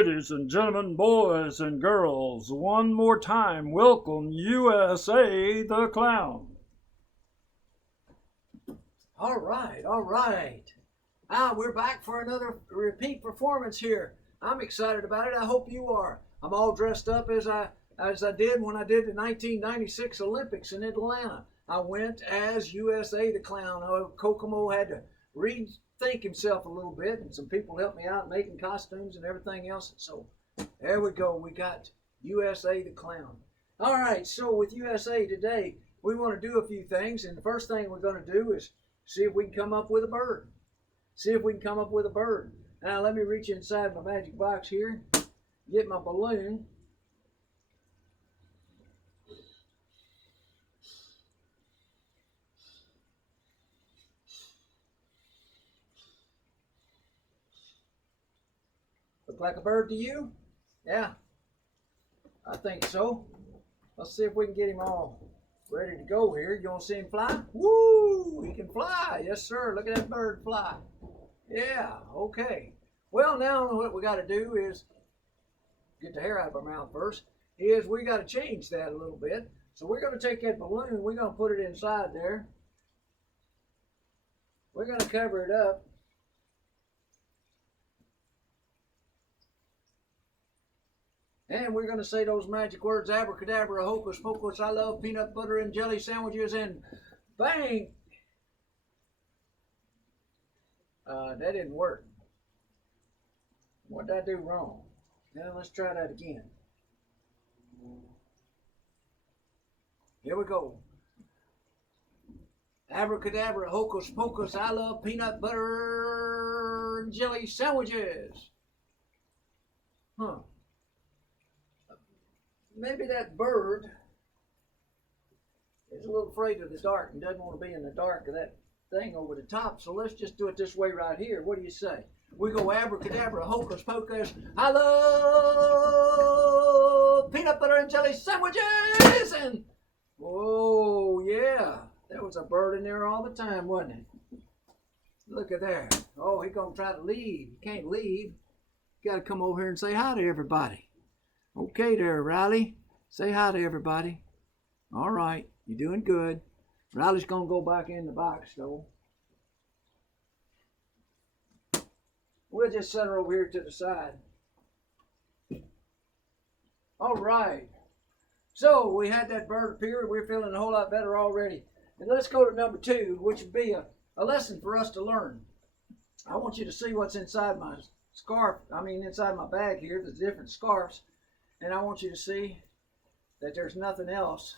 Ladies and gentlemen, boys and girls, one more time, welcome USA the Clown. All right, all right. We're back for another repeat performance here. I'm excited about it. I hope you are. I'm all dressed up as I did when I did the 1996 Olympics in Atlanta. I went as USA the Clown. Kokomo had to rethink himself a little bit, and some people helped me out making costumes and everything else. So there we go. We got USA the Clown. All right, so with USA today, we want to do a few things, and the first thing we're going to do is see if we can come up with a bird. See if we can come up with a bird. Now let me reach inside my magic box here, get my balloon. Look like a bird to you? Yeah, I think so. Let's see if we can get him all ready to go here. You want to see him fly? Woo! He can fly. Yes, sir. Look at that bird fly. Yeah, okay. Well, now what we got to do is get the hair out of our mouth first. Is we got to change that a little bit. So we're going to take that balloon. We're going to put it inside there. We're going to cover it up. And we're going to say those magic words, abracadabra, hocus pocus, I love peanut butter and jelly sandwiches, and bang! That didn't work. What did I do wrong? Now let's try that again. Here we go. Abracadabra, hocus pocus, I love peanut butter and jelly sandwiches. Huh. Maybe that bird is a little afraid of the dark and doesn't want to be in the dark of that thing over the top. So let's just do it this way right here. What do you say? We go abracadabra, hocus pocus. I love peanut butter and jelly sandwiches. And oh yeah, there was a bird in there all the time, wasn't it? Look at there. Oh, he's gonna try to leave. He can't leave. You gotta come over here and say hi to everybody. Okay there, Riley. Say hi to everybody. All right, you're doing good. Riley's going to go back in the box, though. We'll just set her over here to the side. All right. So we had that bird appear. We're feeling a whole lot better already. And let's go to number 2, which would be a lesson for us to learn. I want you to see what's inside my inside my bag here, the different scarves. And I want you to see that there's nothing else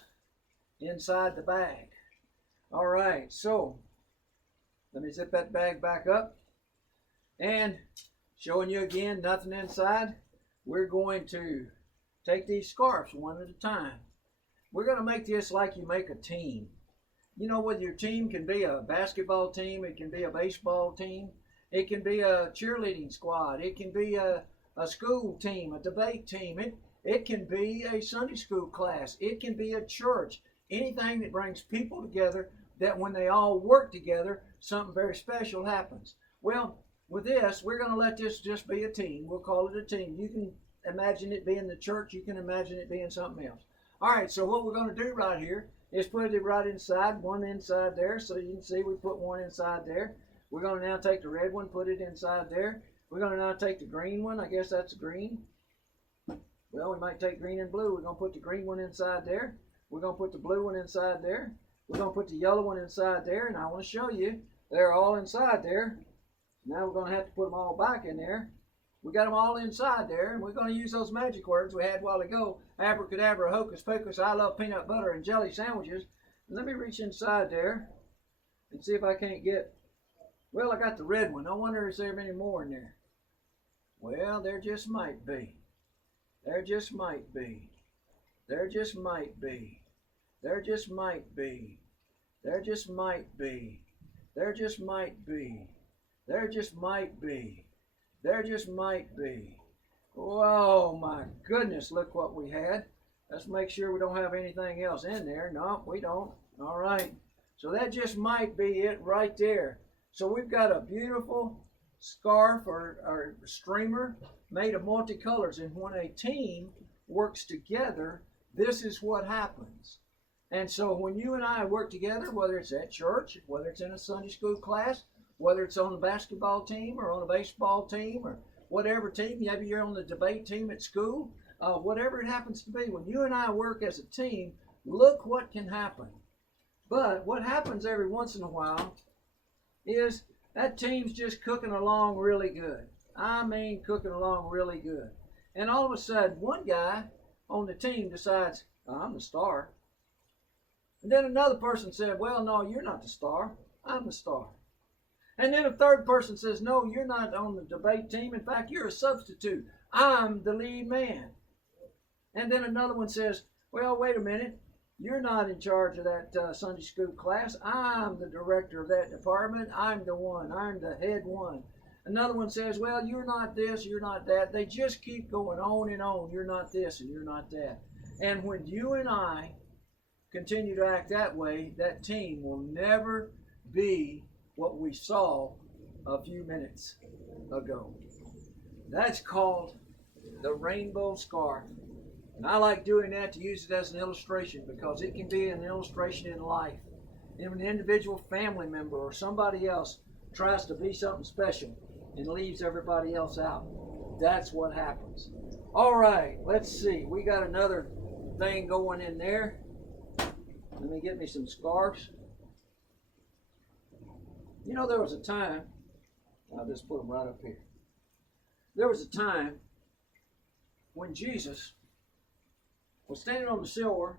inside the bag. All right, so let me zip that bag back up. And showing you again, nothing inside. We're going to take these scarves one at a time. We're going to make this like you make a team. You know, whether your team can be a basketball team, it can be a baseball team, it can be a cheerleading squad, it can be a school team, a debate team. It can be a Sunday school class. It can be a church. Anything that brings people together, that when they all work together, something very special happens. Well, with this, we're going to let this just be a team. We'll call it a team. You can imagine it being the church. You can imagine it being something else. All right, so what we're going to do right here is put it right inside, one inside there. So you can see we put one inside there. We're going to now take the red one, put it inside there. We're going to now take the green one. I guess that's green. Well, we might take green and blue. We're going to put the green one inside there. We're going to put the blue one inside there. We're going to put the yellow one inside there. And I want to show you, they're all inside there. Now we're going to have to put them all back in there. We got them all inside there. And we're going to use those magic words we had a while ago. Abracadabra, hocus pocus, I love peanut butter and jelly sandwiches. And let me reach inside there and see if I can't get, well, I got the red one. I wonder if there's any more in there. Well, there just might be. There just might be. There just might be. There just might be. There just might be. There just might be. There just might be. There just might be. Oh my goodness, look what we had. Let's make sure we don't have anything else in there. No, we don't. All right. So that just might be it right there. So we've got a beautiful scarf or streamer made of multicolors. And when a team works together, this is what happens. And so when you and I work together, whether it's at church, whether it's in a Sunday school class, whether it's on the basketball team or on a baseball team or whatever team, maybe you're on the debate team at school, whatever it happens to be, when you and I work as a team, look what can happen. But what happens every once in a while is that team's just cooking along really good. I mean, cooking along really good. And all of a sudden, one guy on the team decides, I'm the star. And then another person said, well, no, you're not the star. I'm the star. And then a third person says, no, you're not on the debate team. In fact, you're a substitute. I'm the lead man. And then another one says, well, wait a minute. You're not in charge of that Sunday school class. I'm the director of that department. I'm the one. I'm the head one. Another one says, well, you're not this, you're not that. They just keep going on and on. You're not this and you're not that. And when you and I continue to act that way, that team will never be what we saw a few minutes ago. That's called the rainbow scarf. And I like doing that to use it as an illustration because it can be an illustration in life. If an individual family member or somebody else tries to be something special and leaves everybody else out, that's what happens. All right, let's see. We got another thing going in there. Let me get me some scarves. You know, there was a time, I'll just put them right up here. There was a time when Jesus was standing on the shore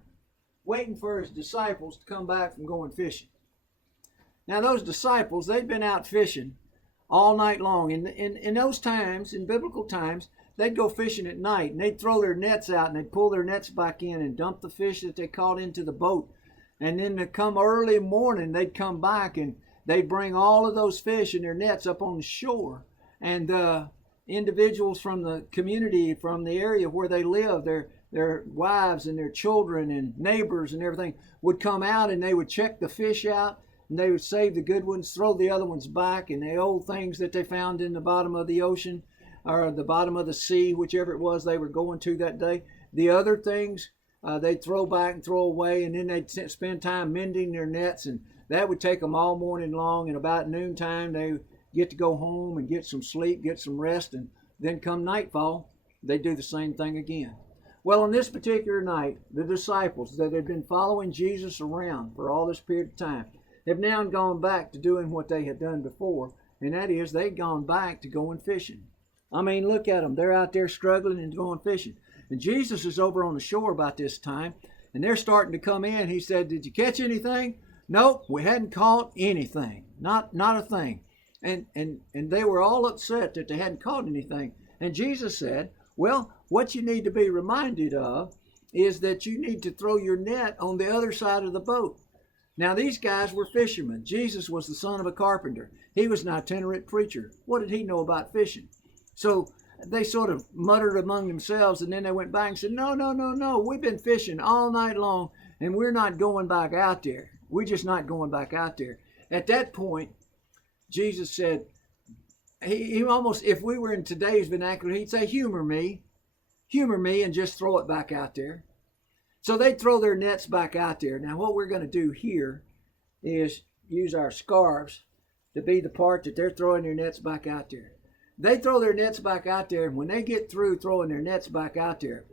waiting for his disciples to come back from going fishing. Now those disciples, they'd been out fishing all night long. In those times, in biblical times, they'd go fishing at night and they'd throw their nets out and they'd pull their nets back in and dump the fish that they caught into the boat. And then to come early morning, they'd come back and they'd bring all of those fish in their nets up on the shore. And individuals from the community, from the area where they live, their wives and their children and neighbors and everything would come out and they would check the fish out and they would save the good ones, throw the other ones back, and the old things that they found in the bottom of the ocean or the bottom of the sea, whichever it was they were going to that day, the other things they'd throw back and throw away, and then they'd spend time mending their nets, and that would take them all morning long, and about noontime they would get to go home and get some sleep, get some rest, and then come nightfall, they'd do the same thing again. Well, on this particular night, the disciples that had been following Jesus around for all this period of time have now gone back to doing what they had done before, and that is they'd gone back to going fishing. I mean, look at them. They're out there struggling and going fishing. And Jesus is over on the shore about this time, and they're starting to come in. He said, did you catch anything? Nope, we hadn't caught anything. Not a thing. And they were all upset that they hadn't caught anything. And Jesus said, well, what you need to be reminded of is that you need to throw your net on the other side of the boat. Now, these guys were fishermen. Jesus was the son of a carpenter. He was an itinerant preacher. What did he know about fishing? So they sort of muttered among themselves, and then they went back and said, no, we've been fishing all night long, and we're not going back out there. We're just not going back out there. At that point, Jesus said, he almost, if we were in today's vernacular, he'd say, humor me, and just throw it back out there. So they'd throw their nets back out there. Now, what we're going to do here is use our scarves to be the part that they're throwing their nets back out there. They throw their nets back out there, and when they get through throwing their nets back out there,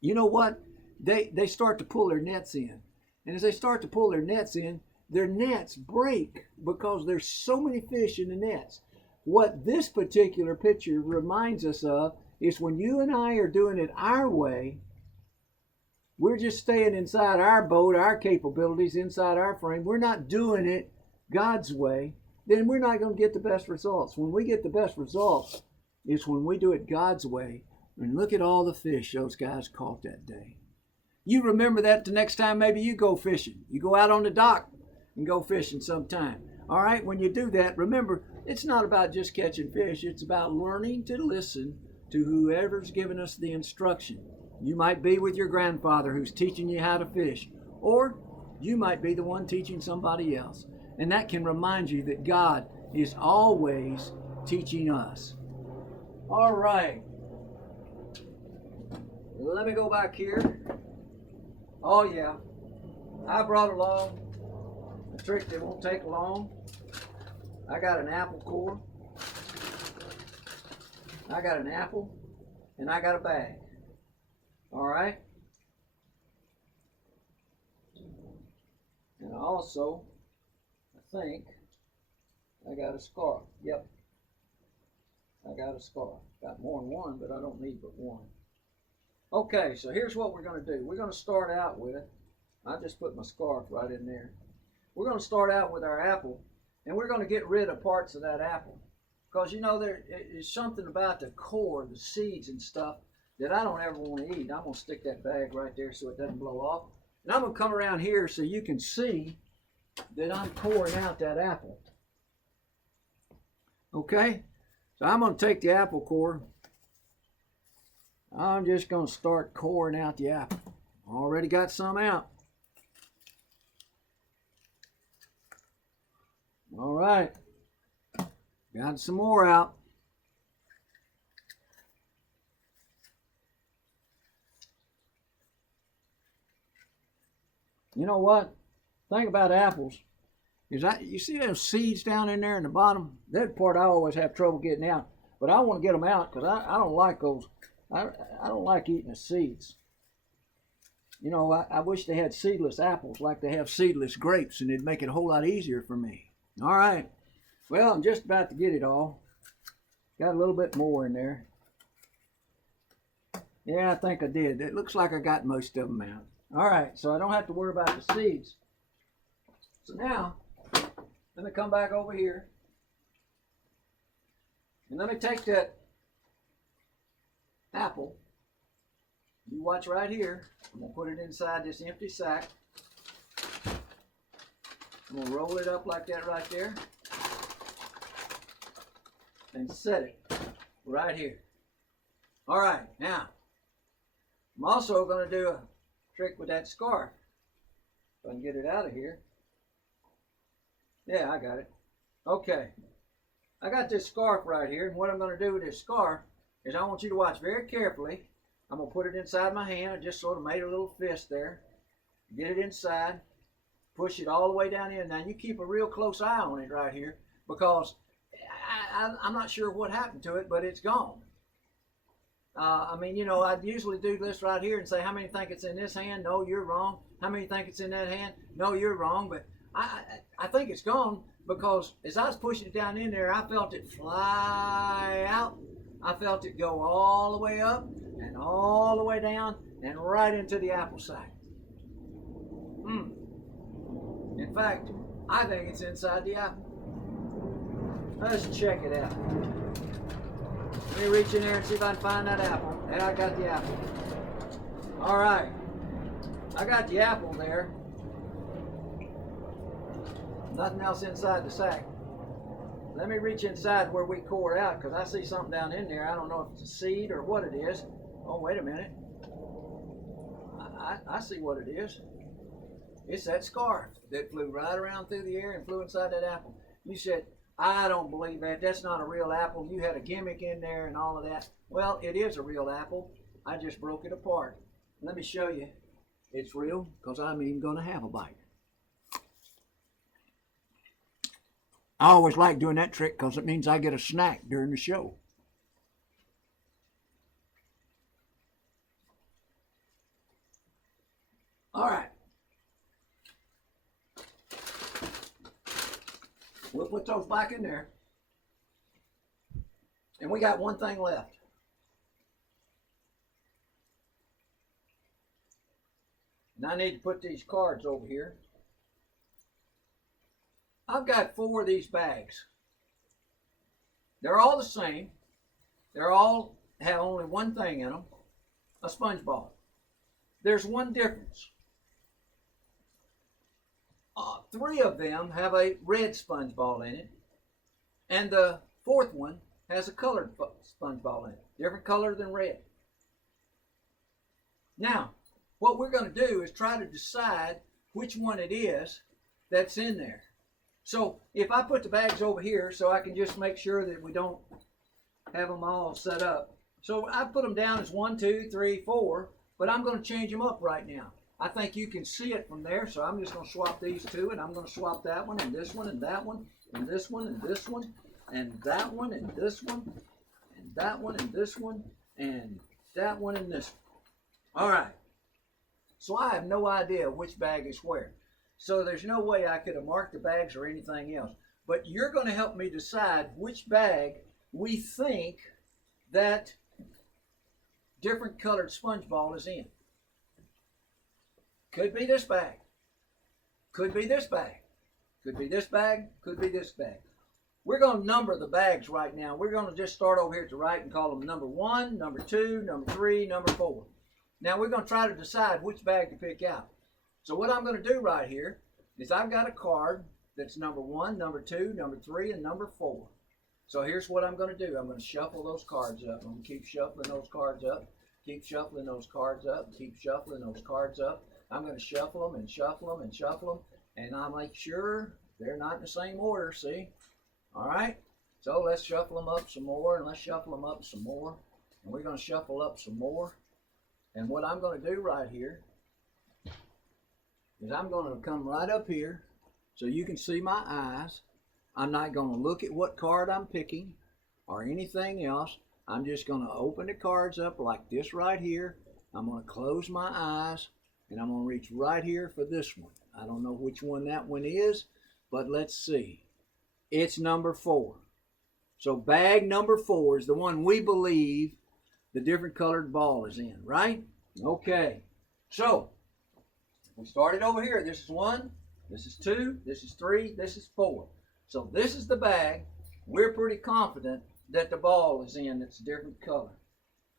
you know what? They start to pull their nets in. And as they start to pull their nets in, their nets break because there's so many fish in the nets. What this particular picture reminds us of is when you and I are doing it our way, we're just staying inside our boat, our capabilities, inside our frame. We're not doing it God's way. Then we're not going to get the best results. When we get the best results is when we do it God's way. And look at all the fish those guys caught that day. You remember that the next time maybe you go fishing. You go out on the dock and go fishing sometime. All right, when you do that, remember, it's not about just catching fish. It's about learning to listen to whoever's giving us the instruction. You might be with your grandfather who's teaching you how to fish, or you might be the one teaching somebody else. And that can remind you that God is always teaching us. All right. Let me go back here. Oh yeah, I brought along a trick that won't take long. I got an apple core. I got an apple, and I got a bag. All right. And also, I think I got a scarf. Yep. I got a scarf. Got more than one, but I don't need but one. Okay, so here's what we're going to do. We're going to start out with, I just put my scarf right in there. We're going to start out with our apple, and we're going to get rid of parts of that apple. Because, you know, there is something about the core, the seeds and stuff, that I don't ever want to eat. I'm going to stick that bag right there so it doesn't blow off. And I'm going to come around here so you can see that I'm coring out that apple. Okay? So I'm going to take the apple core. I'm just going to start coring out the apple. Already got some out. All right. Got some more out. You know what? Thing about apples is you see those seeds down in there in the bottom? That part I always have trouble getting out. But I want to get them out because I don't like those. I don't like eating the seeds. You know, I wish they had seedless apples like they have seedless grapes, and it'd make it a whole lot easier for me. All right. Well, I'm just about to get it all. Got a little bit more in there. Yeah, I think I did. It looks like I got most of them out. All right, so I don't have to worry about the seeds. So now, let me come back over here. And let me take that apple. You watch right here. I'm going to put it inside this empty sack. I'm going to roll it up like that right there. And set it right here. All right, now, I'm also going to do a trick with that scarf. If I can get it out of here. Yeah, I got it. Okay. I got this scarf right here, and what I'm going to do with this scarf is I want you to watch very carefully. I'm going to put it inside my hand. I just sort of made a little fist there. Get it inside. Push it all the way down in. Now, you keep a real close eye on it right here because I'm not sure what happened to it, but it's gone. I mean, you know, I'd usually do this right here and say, how many think it's in this hand? No, you're wrong. How many think it's in that hand? No, you're wrong. But I think it's gone because as I was pushing it down in there, I felt it fly out. I felt it go all the way up and all the way down and right into the apple sack. In fact, I think it's inside the apple. Let's check it out. Let me reach in there and see if I can find that apple. Yeah, I got the apple. All right. I got the apple there. Nothing else inside the sack. Let me reach inside where we core out because I see something down in there. I don't know if it's a seed or what it is. Oh, wait a minute. I see what it is. It's that scarf that flew right around through the air and flew inside that apple. You said, I don't believe that. That's not a real apple. You had a gimmick in there and all of that. Well, it is a real apple. I just broke it apart. Let me show you. It's real because I'm even going to have a bite. I always like doing that trick because it means I get a snack during the show. All right. We'll put those back in there. And we got one thing left. And I need to put these cards over here. I've got 4 of these bags. They're all the same. They're all have only one thing in them, a sponge ball. There's one difference. 3 of them have a red sponge ball in it, and the 4th one has a colored sponge ball in it, different color than red. Now, what we're going to do is try to decide which one it is that's in there. So if I put the bags over here so I can just make sure that we don't have them all set up. So I put them down as 1, 2, 3, 4, but I'm going to change them up right now. I think you can see it from there, so I'm just going to swap these two, and I'm going to swap that one, and this one, and that one, and this one, and this one, and that one, and this one, and that one, and this one, and that one, and this one. All right. So I have no idea which bag is where. So there's no way I could have marked the bags or anything else. But you're going to help me decide which bag we think that different colored sponge ball is in. Could be this bag. Could be this bag. Could be this bag. Could be this bag. We're going to number the bags right now. We're going to just start over here to the right and call them number 1, number 2, number 3, number 4. Now we're going to try to decide which bag to pick out. So what I'm going to do right here is I've got a card that's number 1, number 2, number 3, and number 4. So here's what I'm going to do. I'm going to shuffle those cards up. I'm going to keep shuffling those cards up. Keep shuffling those cards up. Keep shuffling those cards up. I'm going to shuffle them and shuffle them and shuffle them. And I'll make sure they're not in the same order, see? All right? So let's shuffle them up some more, and let's shuffle them up some more. And we're going to shuffle up some more. And what I'm going to do right here is I'm going to come right up here so you can see my eyes. I'm not going to look at what card I'm picking or anything else. I'm just going to open the cards up like this right here. I'm going to close my eyes, and I'm going to reach right here for this one. I don't know which one that one is, but let's see. It's number 4. So bag number 4 is the one we believe the different colored ball is in, right? Okay. So we started over here. This is 1, this is 2, this is 3, this is 4. So this is the bag we're pretty confident that the ball is in that's a different color.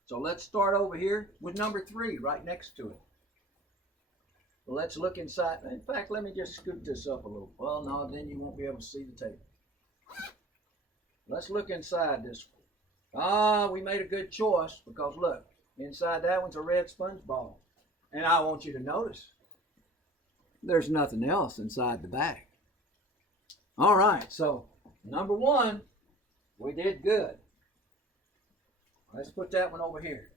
So let's start over here with number 3 right next to it. Well, let's look inside. In fact, let me just scoot this up a little. Well, no, then you won't be able to see the table. Let's look inside this one. Ah, we made a good choice because look, inside that one's a red sponge ball. And I want you to notice there's nothing else inside the bag. All right, so number 1, we did good. Let's put that one over here.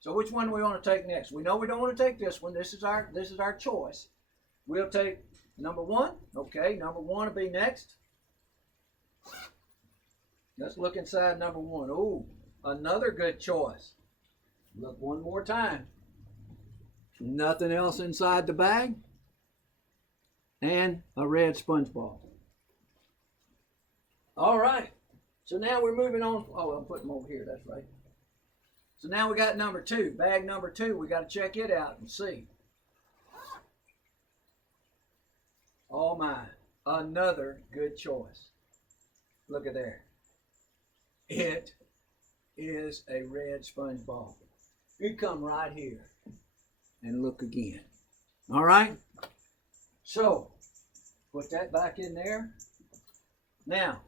So which one do we want to take next? We know we don't want to take this one. This is our choice. We'll take number 1. Okay, number 1 will be next. Let's look inside number 1. Ooh, another good choice. Look one more time. Nothing else inside the bag. And a red sponge ball. All right. So now we're moving on. Oh, I'm putting them over here. That's right. So now we got number 2. Bag number 2. We got to check it out and see. Oh my. Another good choice. Look at there. It is a red sponge ball. You come right here and look again. All right? So, put that back in there. Now,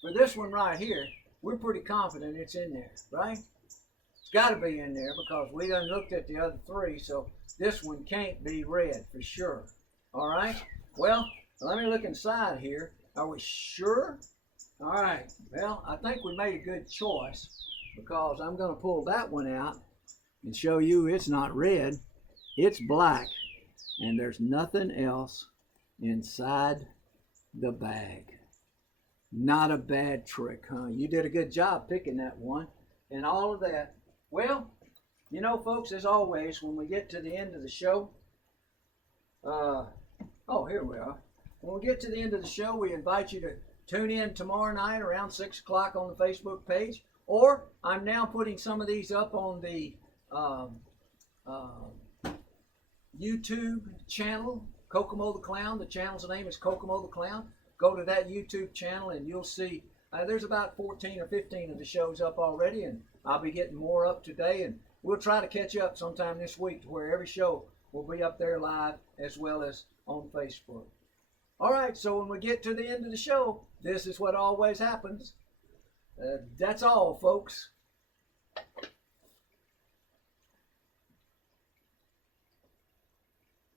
for this one right here, we're pretty confident it's in there, right? It's got to be in there because we done looked at the other 3, so this one can't be red for sure. All right? Well, let me look inside here. Are we sure? All right. Well, I think we made a good choice because I'm going to pull that one out and show you it's not red. It's black, and there's nothing else inside the bag. Not a bad trick, huh? You did a good job picking that one and all of that. Well, you know, folks, as always, when we get to the end of the show, oh, here we are. When we get to the end of the show, we invite you to tune in tomorrow night around 6 o'clock on the Facebook page. Or I'm now putting some of these up on the YouTube channel, Kokomo the Clown. The channel's name is Kokomo the Clown. Go to that YouTube channel and you'll see there's about 14 or 15 of the shows up already, and I'll be getting more up today, and we'll try to catch up sometime this week to where every show will be up there live as well as on Facebook. All right, so when we get to the end of the show, this is what always happens. That's all, folks.